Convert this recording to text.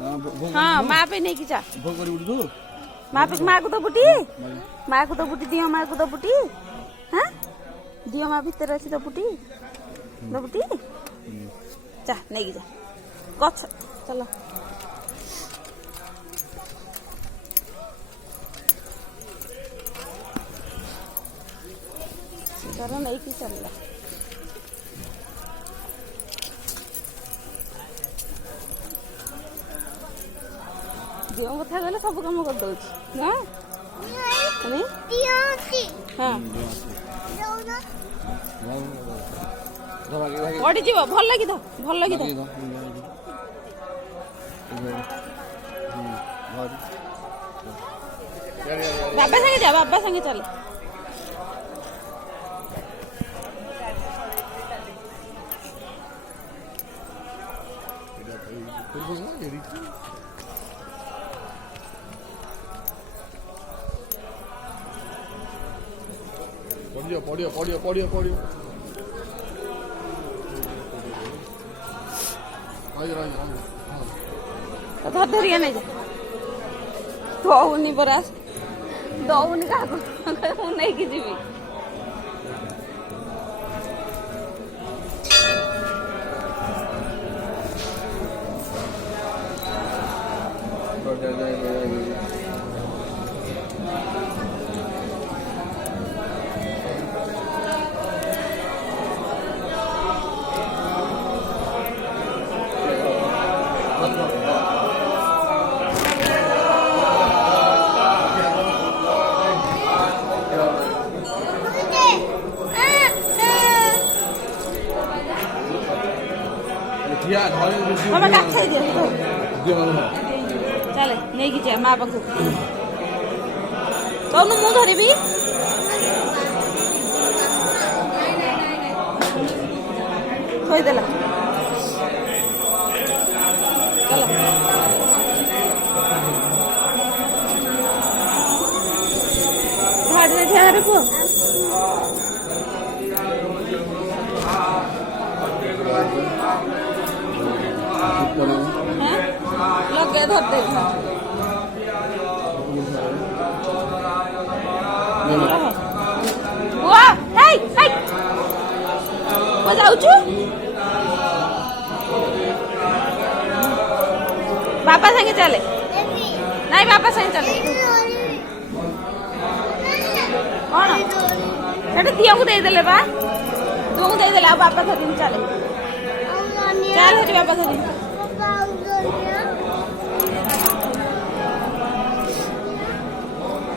हाँ माँ पे नहीं जा माँ को तो बुटी माँ को तो बुटी दियो माँ को तो बुटी हाँ दियो माँ भीतर अच्छी तो बुटी जा नहीं जा गछ चलो करो नहीं कि चलला जो कथा गले सब काम कर दउछि ना हाँ पड़ी जीव भल लगी तो बाबा संगे जा बाबा संगे चल पड़ियो धरिया नहीं दौनी परा दौनी क्या नहीं कि जीवी मामा का खाई दे चले नहीं कि जा माँ पाखु कौन मु धरबी थोईदेला चलो घाटे ठिया को लगे धरते बापा संगे चले नहीं बापा संगे चले कौन दियो को देदेले बा तुमको देदेले बापा धरी चले चल बापा धरी